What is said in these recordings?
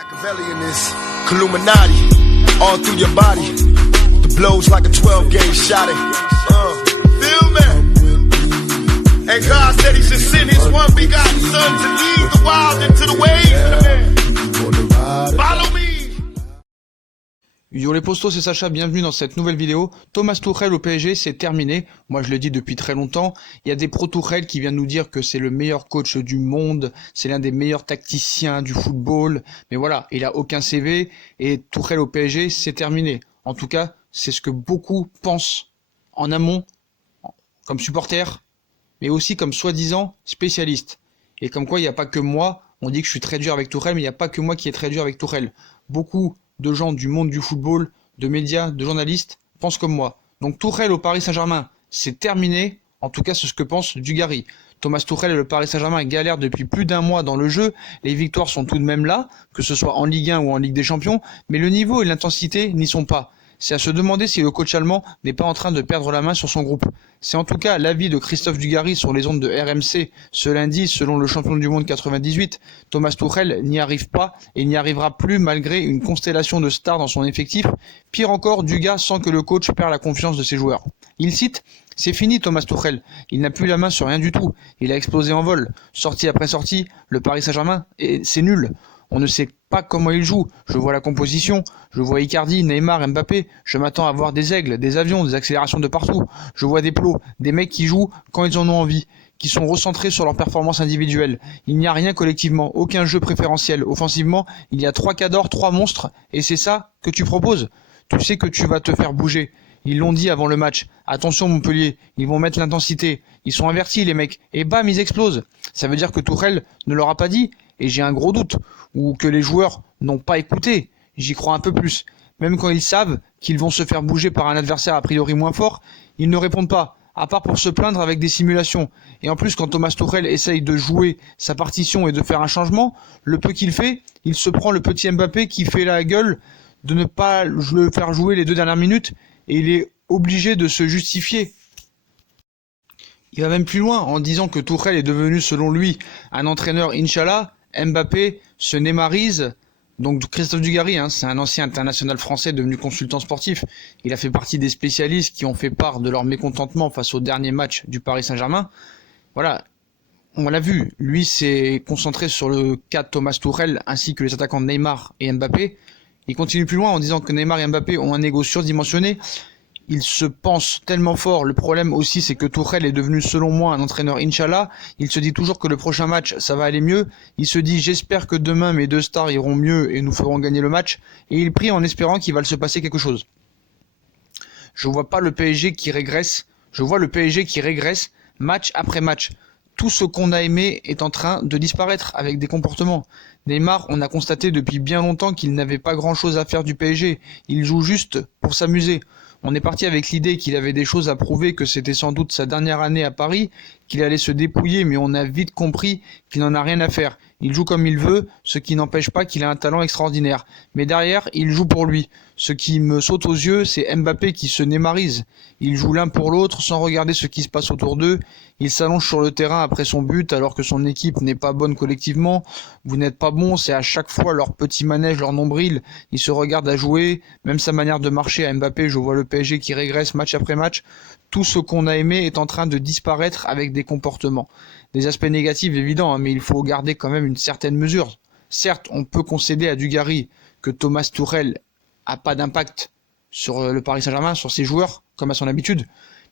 Machiavelli in this Illuminati, all through your body. The blows like a 12-gauge shot. Feel me? And God said He should send His one begotten Son to lead the wild into the ways. Follow me. Yo les postos, c'est Sacha, bienvenue dans cette nouvelle vidéo. Thomas Tuchel au PSG, c'est terminé. Moi je le dis depuis très longtemps. Il y a des pro-Tuchel qui viennent nous dire que c'est le meilleur coach du monde, c'est l'un des meilleurs tacticiens du football. Mais voilà, il a aucun CV et Tuchel au PSG, c'est terminé. En tout cas, c'est ce que beaucoup pensent en amont, comme supporters, mais aussi comme soi-disant spécialistes. Et comme quoi, il n'y a pas que moi, on dit que je suis très dur avec Tuchel, mais il n'y a pas que moi qui est très dur avec Tuchel. Beaucoup de gens du monde du football, de médias, de journalistes, pensent comme moi. Donc Tuchel au Paris Saint-Germain, c'est terminé. En tout cas, c'est ce que pense Dugarry. Thomas Tuchel et le Paris Saint-Germain galèrent depuis plus d'un mois dans le jeu. Les victoires sont tout de même là, que ce soit en Ligue 1 ou en Ligue des Champions, mais le niveau et l'intensité n'y sont pas. C'est à se demander si le coach allemand n'est pas en train de perdre la main sur son groupe. C'est en tout cas l'avis de Christophe Dugarry sur les ondes de RMC ce lundi, selon le champion du monde 98. Thomas Tuchel n'y arrive pas et n'y arrivera plus malgré une constellation de stars dans son effectif. Pire encore, Dugas sent que le coach perd la confiance de ses joueurs. Il cite: « C'est fini Thomas Tuchel, il n'a plus la main sur rien du tout, il a explosé en vol. Sortie après sortie, le Paris Saint-Germain, c'est nul. On ne sait pas comment il joue. Je vois la composition, je vois Icardi, Neymar, Mbappé. Je m'attends à voir des aigles, des avions, des accélérations de partout. Je vois des plots, des mecs qui jouent quand ils en ont envie, qui sont recentrés sur leur performance individuelle. Il n'y a rien collectivement, aucun jeu préférentiel. Offensivement, il y a 3 cadors, 3 monstres, et c'est ça que tu proposes. Tu sais que tu vas te faire bouger. Ils l'ont dit avant le match. Attention Montpellier, ils vont mettre l'intensité. Ils sont avertis les mecs. Et bam, ils explosent. Ça veut dire que Tuchel ne leur a pas dit. Et j'ai un gros doute. Ou que les joueurs n'ont pas écouté. J'y crois un peu plus. Même quand ils savent qu'ils vont se faire bouger par un adversaire a priori moins fort, ils ne répondent pas. À part pour se plaindre avec des simulations. Et en plus, quand Thomas Tuchel essaye de jouer sa partition et de faire un changement, le peu qu'il fait, il se prend le petit Mbappé qui fait la gueule de ne pas le faire jouer les 2 dernières minutes. Et il est obligé de se justifier. Il va même plus loin en disant que Tuchel est devenu, selon lui, un entraîneur Inch'Allah. Mbappé se neymarise. Donc Christophe Dugarry, c'est un ancien international français devenu consultant sportif. Il a fait partie des spécialistes qui ont fait part de leur mécontentement face au dernier match du Paris Saint-Germain. Voilà, on l'a vu. Lui s'est concentré sur le cas de Thomas Tuchel ainsi que les attaquants Neymar et Mbappé. Il continue plus loin en disant que Neymar et Mbappé ont un ego surdimensionné. Ils se pensent tellement forts. Le problème aussi, c'est que Tuchel est devenu, selon moi, un entraîneur Inch'Allah. Il se dit toujours que le prochain match, ça va aller mieux. Il se dit, j'espère que demain, mes 2 stars iront mieux et nous ferons gagner le match. Et il prie en espérant qu'il va se passer quelque chose. Je vois pas le PSG qui régresse. Je vois le PSG qui régresse match après match. Tout ce qu'on a aimé est en train de disparaître avec des comportements. Neymar, on a constaté depuis bien longtemps qu'il n'avait pas grand-chose à faire du PSG. Il joue juste pour s'amuser. On est parti avec l'idée qu'il avait des choses à prouver, que c'était sans doute sa dernière année à Paris, qu'il allait se dépouiller, mais on a vite compris qu'il n'en a rien à faire. Il joue comme il veut, ce qui n'empêche pas qu'il a un talent extraordinaire. Mais derrière, il joue pour lui. Ce qui me saute aux yeux, c'est Mbappé qui se neymarise. Il joue l'un pour l'autre sans regarder ce qui se passe autour d'eux. Il s'allonge sur le terrain après son but alors que son équipe n'est pas bonne collectivement. Vous n'êtes pas bon, c'est à chaque fois leur petit manège, leur nombril. Ils se regardent à jouer. Même sa manière de marcher à Mbappé, je vois le PSG qui régresse match après match. Tout ce qu'on a aimé est en train de disparaître avec des comportements. Des aspects négatifs évidents, mais il faut garder quand même une certaine mesure. Certes, on peut concéder à Dugarry que Thomas Tuchel a pas d'impact sur le Paris Saint-Germain, sur ses joueurs, comme à son habitude.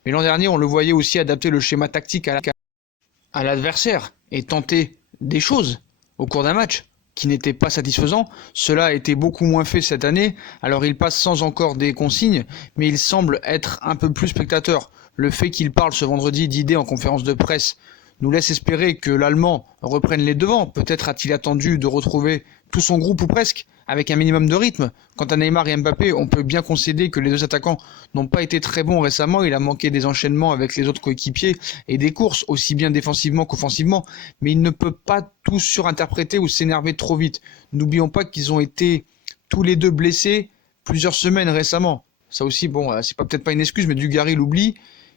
Mais l'an dernier, on le voyait aussi adapter le schéma tactique à l'adversaire et tenter des choses au cours d'un match qui n'étaient pas satisfaisants. Cela a été beaucoup moins fait cette année. Alors il passe sans encore des consignes, mais il semble être un peu plus spectateur. Le fait qu'il parle ce vendredi d'idées en conférence de presse nous laisse espérer que l'Allemand reprenne les devants. Peut-être a-t-il attendu de retrouver tout son groupe ou presque, avec un minimum de rythme. Quant à Neymar et Mbappé, on peut bien concéder que les 2 attaquants n'ont pas été très bons récemment. Il a manqué des enchaînements avec les autres coéquipiers et des courses, aussi bien défensivement qu'offensivement. Mais il ne peut pas tout surinterpréter ou s'énerver trop vite. N'oublions pas qu'ils ont été tous les 2 blessés plusieurs semaines récemment. Ça aussi, c'est peut-être pas une excuse, mais Dugarry l'oublie.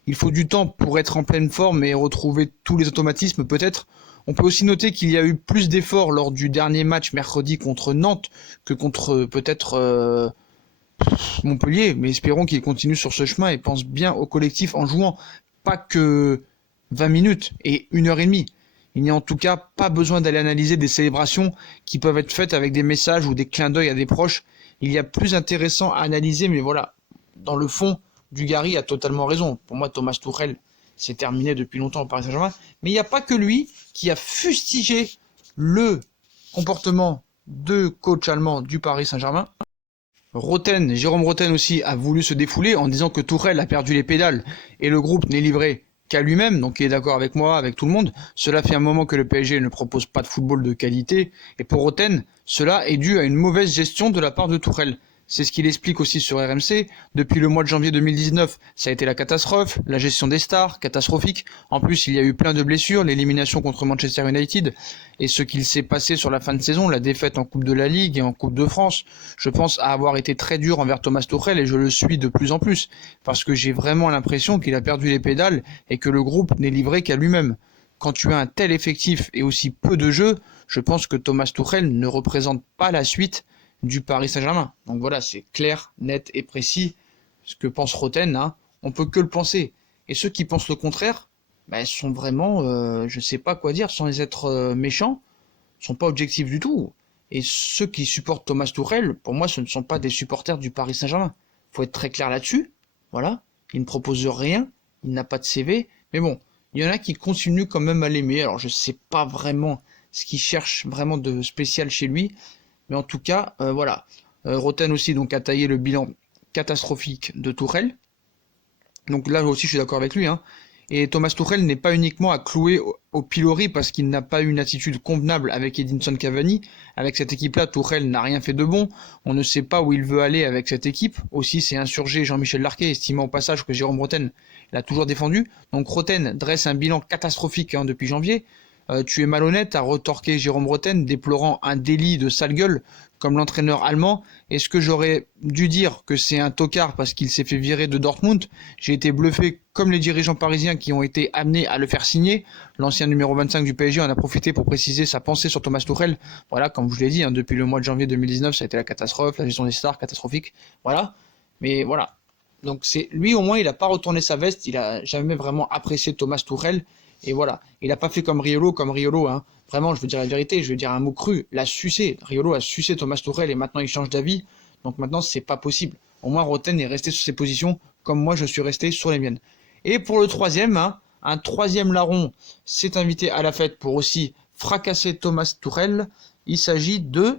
Il faut du temps pour être en pleine forme et retrouver tous les automatismes peut-être. On peut aussi noter qu'il y a eu plus d'efforts lors du dernier match mercredi contre Nantes que contre peut-être Montpellier, mais espérons qu'il continue sur ce chemin et pense bien au collectif en jouant pas que 20 minutes et 1 heure et demie. Il n'y a en tout cas pas besoin d'aller analyser des célébrations qui peuvent être faites avec des messages ou des clins d'œil à des proches. Il y a plus intéressant à analyser, mais voilà, dans le fond, Dugarry a totalement raison. Pour moi, Thomas Tuchel, c'est terminé depuis longtemps au Paris Saint-Germain. Mais il n'y a pas que lui qui a fustigé le comportement de coach allemand du Paris Saint-Germain. Jérôme Roten aussi a voulu se défouler en disant que Tuchel a perdu les pédales et le groupe n'est livré qu'à lui-même, donc il est d'accord avec moi, avec tout le monde. Cela fait un moment que le PSG ne propose pas de football de qualité, et pour Roten, cela est dû à une mauvaise gestion de la part de Tuchel. C'est ce qu'il explique aussi sur RMC. Depuis le mois de janvier 2019, ça a été la catastrophe, la gestion des stars, catastrophique. En plus, il y a eu plein de blessures, l'élimination contre Manchester United, et ce qu'il s'est passé sur la fin de saison, la défaite en Coupe de la Ligue et en Coupe de France. Je pense à avoir été très dur envers Thomas Tuchel, et je le suis de plus en plus, parce que j'ai vraiment l'impression qu'il a perdu les pédales, et que le groupe n'est livré qu'à lui-même. Quand tu as un tel effectif et aussi peu de jeux, je pense que Thomas Tuchel ne représente pas la suite du Paris Saint-Germain. Donc voilà, c'est clair, net et précis ce que pense Roten, hein. On peut que le penser. Et ceux qui pensent le contraire, sont vraiment, je sais pas quoi dire, sans être méchants, sont pas objectifs du tout. Et ceux qui supportent Thomas Tuchel, pour moi, ce ne sont pas des supporters du Paris Saint-Germain. Faut être très clair là-dessus. Voilà, il ne propose rien, il n'a pas de CV, mais bon, il y en a qui continuent quand même à l'aimer. Alors je sais pas vraiment ce qu'il cherche vraiment de spécial chez lui. Mais en tout cas, voilà. Roten aussi donc a taillé le bilan catastrophique de Tuchel. Donc là aussi, je suis d'accord avec lui, hein. Et Thomas Tuchel n'est pas uniquement à clouer au pilori parce qu'il n'a pas eu une attitude convenable avec Edinson Cavani. Avec cette équipe-là, Tuchel n'a rien fait de bon. On ne sait pas où il veut aller avec cette équipe. Aussi, c'est insurgé Jean-Michel Larquet, estimant au passage que Jérôme Roten l'a toujours défendu. Donc Roten dresse un bilan catastrophique depuis janvier. Tu es malhonnête, a retorqué Jérôme Roten, déplorant un délit de sale gueule comme l'entraîneur allemand. Est-ce que j'aurais dû dire que c'est un tocard parce qu'il s'est fait virer de Dortmund? J'ai été bluffé comme les dirigeants parisiens qui ont été amenés à le faire signer. L'ancien numéro 25 du PSG en a profité pour préciser sa pensée sur Thomas Tuchel. Voilà, comme je vous l'ai dit, depuis le mois de janvier 2019, ça a été la catastrophe, la gestion des stars catastrophique. Voilà, mais voilà. Donc c'est lui, au moins, il n'a pas retourné sa veste, il a jamais vraiment apprécié Thomas Tuchel. Et voilà, il n'a pas fait comme Riolo, hein. Vraiment, je veux dire la vérité, je veux dire un mot cru, l'a sucé. Riolo a sucé Thomas Tuchel et maintenant il change d'avis. Donc maintenant, c'est pas possible. Au moins, Roten est resté sur ses positions comme moi, je suis resté sur les miennes. Et pour le troisième, un troisième larron s'est invité à la fête pour aussi fracasser Thomas Tuchel. Il s'agit de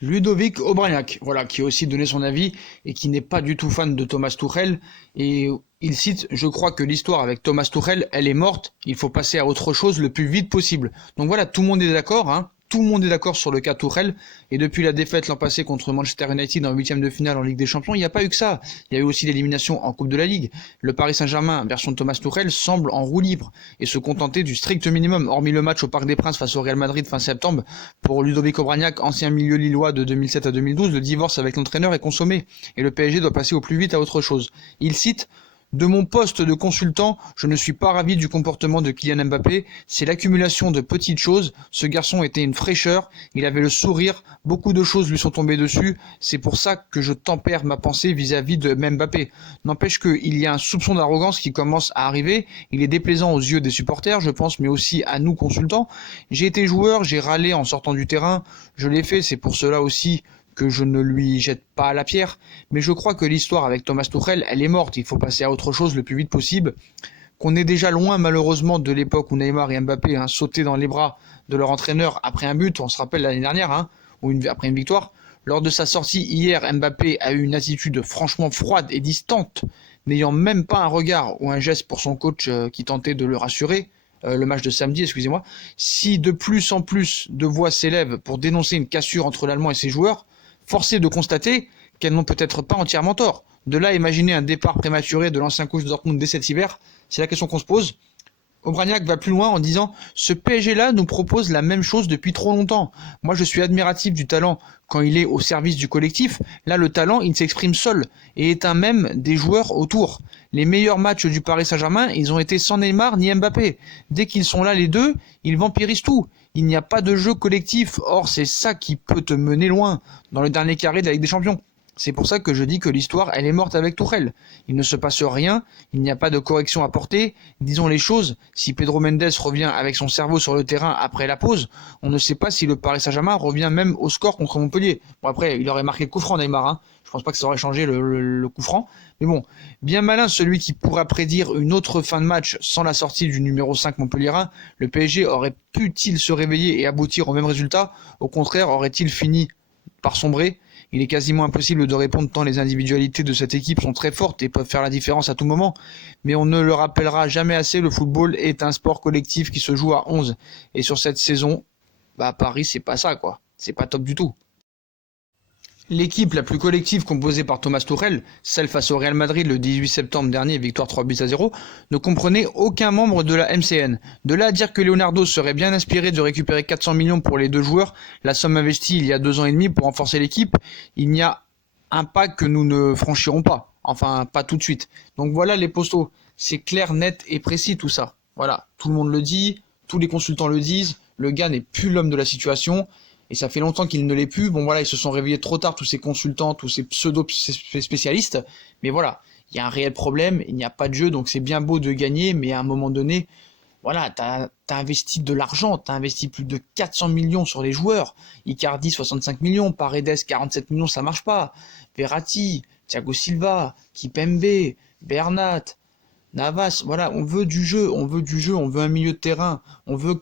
Ludovic Obraniak, voilà, qui a aussi donné son avis et qui n'est pas du tout fan de Thomas Tuchel. Et il cite: je crois que l'histoire avec Thomas Tuchel, elle est morte, il faut passer à autre chose le plus vite possible. Donc voilà, tout le monde est d'accord, tout le monde est d'accord sur le cas Tuchel. Et depuis la défaite l'an passé contre Manchester United en 8e de finale en Ligue des Champions, il n'y a pas eu que ça. Il y a eu aussi l'élimination en Coupe de la Ligue. Le Paris Saint-Germain, version de Thomas Tuchel, semble en roue libre et se contenter du strict minimum, hormis le match au Parc des Princes face au Real Madrid fin septembre. Pour Ludovic Obraniak, ancien milieu lillois de 2007 à 2012, le divorce avec l'entraîneur est consommé et le PSG doit passer au plus vite à autre chose. Il cite: de mon poste de consultant, je ne suis pas ravi du comportement de Kylian Mbappé. C'est l'accumulation de petites choses. Ce garçon était une fraîcheur. Il avait le sourire. Beaucoup de choses lui sont tombées dessus. C'est pour ça que je tempère ma pensée vis-à-vis de Mbappé. N'empêche qu'il y a un soupçon d'arrogance qui commence à arriver. Il est déplaisant aux yeux des supporters, je pense, mais aussi à nous consultants. J'ai été joueur, j'ai râlé en sortant du terrain. Je l'ai fait, c'est pour cela aussi que je ne lui jette pas la pierre, mais je crois que l'histoire avec Thomas Tuchel, elle est morte, il faut passer à autre chose le plus vite possible, qu'on est déjà loin malheureusement de l'époque où Neymar et Mbappé sautaient dans les bras de leur entraîneur après un but, on se rappelle l'année dernière, après une victoire. Lors de sa sortie hier, Mbappé a eu une attitude franchement froide et distante, n'ayant même pas un regard ou un geste pour son coach qui tentait de le rassurer. Le match de samedi, excusez-moi. Si de plus en plus de voix s'élèvent pour dénoncer une cassure entre l'Allemand et ses joueurs, forcé de constater qu'elles n'ont peut-être pas entièrement tort. De là, imaginer un départ prématuré de l'ancien coach de Dortmund dès cet hiver, c'est la question qu'on se pose. Obraniak va plus loin en disant « Ce PSG-là nous propose la même chose depuis trop longtemps. Moi, je suis admiratif du talent quand il est au service du collectif. Là, le talent, il s'exprime seul et est un même des joueurs autour. Les meilleurs matchs du Paris Saint-Germain, ils ont été sans Neymar ni Mbappé. Dès qu'ils sont là les deux, ils vampirisent tout. Il n'y a pas de jeu collectif. Or, c'est ça qui peut te mener loin dans le dernier carré de la Ligue des Champions. C'est pour ça que je dis que l'histoire, elle est morte avec Tuchel. Il ne se passe rien, il n'y a pas de correction à porter. Disons les choses, si Pedro Mendes revient avec son cerveau sur le terrain après la pause, on ne sait pas si le Paris Saint-Germain revient même au score contre Montpellier. Bon après, il aurait marqué le coup franc Neymar, hein. Je pense pas que ça aurait changé le coup franc. Mais bon, bien malin celui qui pourra prédire une autre fin de match sans la sortie du numéro 5 montpelliérain. Le PSG aurait pu-t-il se réveiller et aboutir au même résultat? Au contraire, aurait-il fini par sombrer? Il est quasiment impossible de répondre tant les individualités de cette équipe sont très fortes et peuvent faire la différence à tout moment. Mais on ne le rappellera jamais assez, le football est un sport collectif qui se joue à 11. Et sur cette saison, Paris, c'est pas ça, quoi. C'est pas top du tout. L'équipe la plus collective composée par Thomas Tuchel, celle face au Real Madrid le 18 septembre dernier, victoire 3-0, ne comprenait aucun membre de la MCN. De là à dire que Leonardo serait bien inspiré de récupérer 400 millions pour les deux joueurs, la somme investie il y a 2 ans et demi pour renforcer l'équipe, il y a un pas que nous ne franchirons pas. Enfin, pas tout de suite. Donc voilà les postos. C'est clair, net et précis tout ça. Voilà, tout le monde le dit, tous les consultants le disent, le gars n'est plus l'homme de la situation. Et ça fait longtemps qu'ils ne l'est plus. Bon voilà, ils se sont réveillés trop tard, tous ces consultants, tous ces pseudo-spécialistes. Mais voilà, il y a un réel problème, il n'y a pas de jeu, donc c'est bien beau de gagner, mais à un moment donné, voilà, t'as investi de l'argent, t'as investi plus de 400 millions sur les joueurs. Icardi, 65 millions, Paredes, 47 millions, ça marche pas. Verratti, Thiago Silva, Kipembe, Bernat, Navas, voilà, on veut du jeu, on veut un milieu de terrain, on veut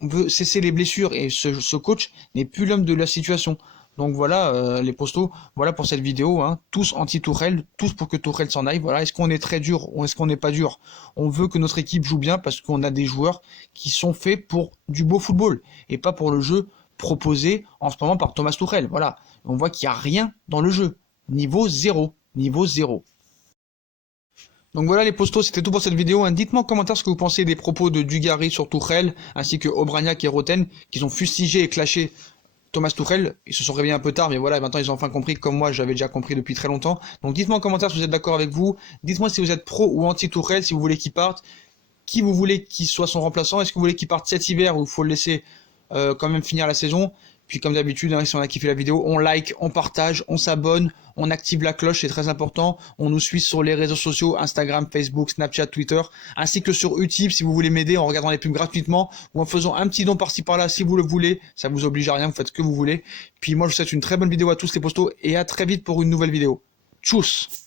on veut cesser les blessures et ce coach n'est plus l'homme de la situation. Donc voilà les postos, voilà pour cette vidéo, hein. Tous anti-Tuchel, tous pour que Tuchel s'en aille. Voilà, est-ce qu'on est très dur ou est-ce qu'on n'est pas dur? On veut que notre équipe joue bien parce qu'on a des joueurs qui sont faits pour du beau football et pas pour le jeu proposé en ce moment par Thomas Tuchel. Voilà, on voit qu'il n'y a rien dans le jeu. Niveau 0, niveau 0. Donc voilà les postos, c'était tout pour cette vidéo. Hein. Dites-moi en commentaire ce que vous pensez des propos de Dugarry sur Tuchel, ainsi que Obraniak et Roten, qui ont fustigé et clashé Thomas Tuchel. Ils se sont réveillés un peu tard, mais voilà, maintenant ils ont enfin compris, comme moi j'avais déjà compris depuis très longtemps. Donc dites-moi en commentaire si vous êtes d'accord avec vous. Dites-moi si vous êtes pro ou anti-Tuchel, si vous voulez qu'il parte, qui vous voulez qu'il soit son remplaçant. Est-ce que vous voulez qu'il parte cet hiver ou il faut le laisser quand même finir la saison? Puis comme d'habitude, hein, si on a kiffé la vidéo, on like, on partage, on s'abonne, on active la cloche, c'est très important. On nous suit sur les réseaux sociaux, Instagram, Facebook, Snapchat, Twitter, ainsi que sur Utip si vous voulez m'aider en regardant les pubs gratuitement ou en faisant un petit don par-ci par-là si vous le voulez. Ça vous oblige à rien, vous faites ce que vous voulez. Puis moi je vous souhaite une très bonne vidéo à tous les postos et à très vite pour une nouvelle vidéo. Tchuss!